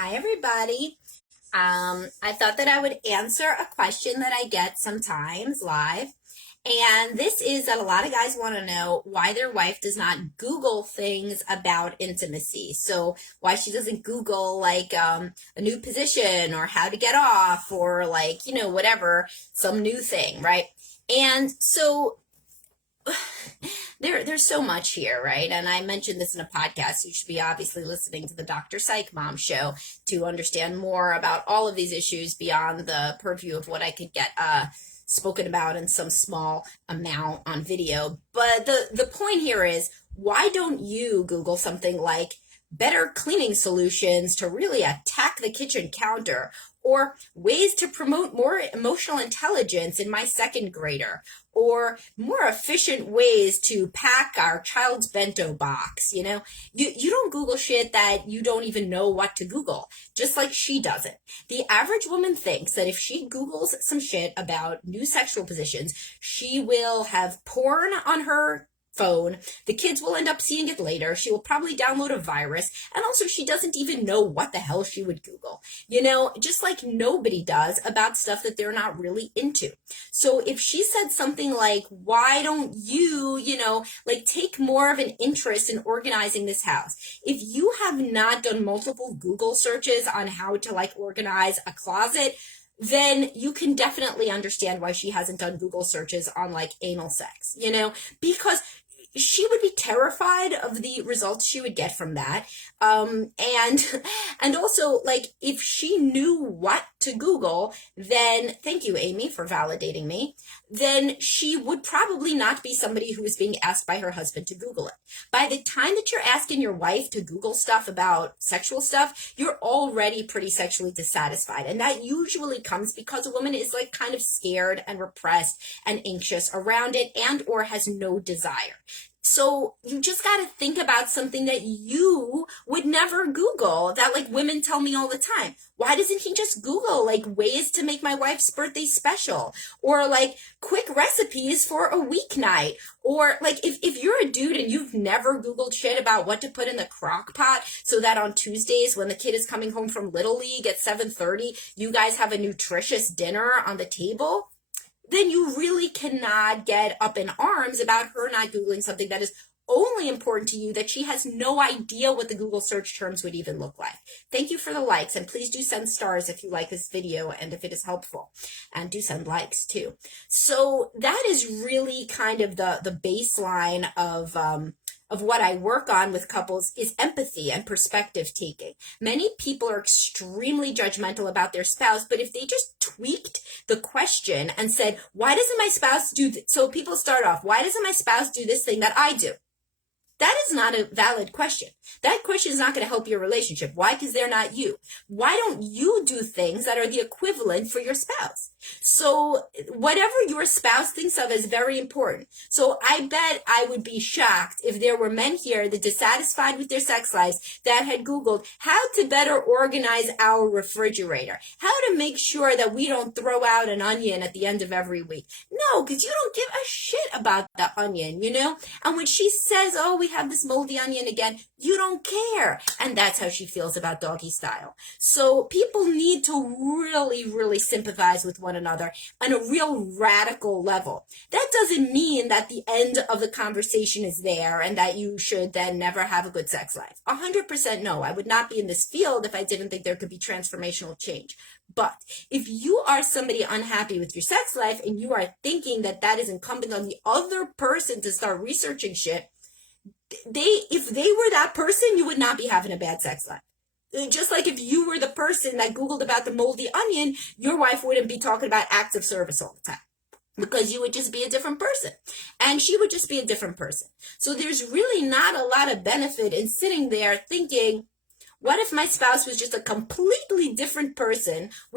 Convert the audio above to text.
Hi, everybody. I thought that I would answer a question that I get sometimes live. And this is that a lot of guys want to know why their wife does not Google things about intimacy. So, why she doesn't Google a new position or how to get off or whatever, some new thing, right? And so there's so much here, right? And I mentioned this in a podcast. You should be obviously listening to the Dr. Psych Mom show to understand more about all of these issues beyond the purview of what I could get spoken about in some small amount on video. But the point here is, why don't you Google something like better cleaning solutions to really attack the kitchen counter, or ways to promote more emotional intelligence in my second grader, or more efficient ways to pack our child's bento box? You don't Google shit that you don't even know what to Google, just like she doesn't. The average woman thinks that if she Googles some shit about new sexual positions, she will have porn on her phone. The kids will end up seeing it later. She will probably download a virus. And also, she doesn't even know what the hell she would Google, just like nobody does about stuff that they're not really into. So if she said something like, why don't you, take more of an interest in organizing this house? If you have not done multiple Google searches on how to organize a closet, then you can definitely understand why she hasn't done Google searches on anal sex, because she would be terrified of the results she would get from that. And also, if she knew what to Google, then thank you, Amy, for validating me, then she would probably not be somebody who is being asked by her husband to Google it. By the time that you're asking your wife to Google stuff about sexual stuff, you're already pretty sexually dissatisfied. And that usually comes because a woman is kind of scared and repressed and anxious around it, and or has no desire. So you just got to think about something that you would never Google, that women tell me all the time. Why doesn't he just Google ways to make my wife's birthday special, or quick recipes for a weeknight? Or if you're a dude and you've never Googled shit about what to put in the crock pot so that on Tuesdays when the kid is coming home from Little League at 7:30, you guys have a nutritious dinner on the table, then you really cannot get up in arms about her not Googling something that is only important to you, that she has no idea what the Google search terms would even look like. Thank you for the likes, and please do send stars if you like this video and if it is helpful, and do send likes too. So that is really kind of the baseline of what I work on with couples, is empathy and perspective taking. Many people are extremely judgmental about their spouse, but if they just tweaked the question and said, why doesn't my spouse do this? So people start off, why doesn't my spouse do this thing that I do? That is not a valid question. That question is not going to help your relationship. Why? Because they're not you. Why don't you do things that are the equivalent for your spouse? So whatever your spouse thinks of is very important. So I bet I would be shocked if there were men here that dissatisfied with their sex lives that had Googled how to better organize our refrigerator, how to make sure that we don't throw out an onion at the end of every week. No, because you don't give a shit about the onion, And when she says, oh, we have this moldy onion again, you don't care. And that's how she feels about doggy style. So people need to really, really sympathize with one another on a real radical level. That doesn't mean that the end of the conversation is there and that you should then never have a good sex life. 100% no. I would not be in this field if I didn't think there could be transformational change. But if you are somebody unhappy with your sex life and you are thinking that that is incumbent on the other person to start researching shit, if they were that person, you would not be having a bad sex life. Just like if you were the person that Googled about the moldy onion, your wife wouldn't be talking about acts of service all the time, because you would just be a different person and she would just be a different person. So there's really not a lot of benefit in sitting there thinking, what if my spouse was just a completely different person with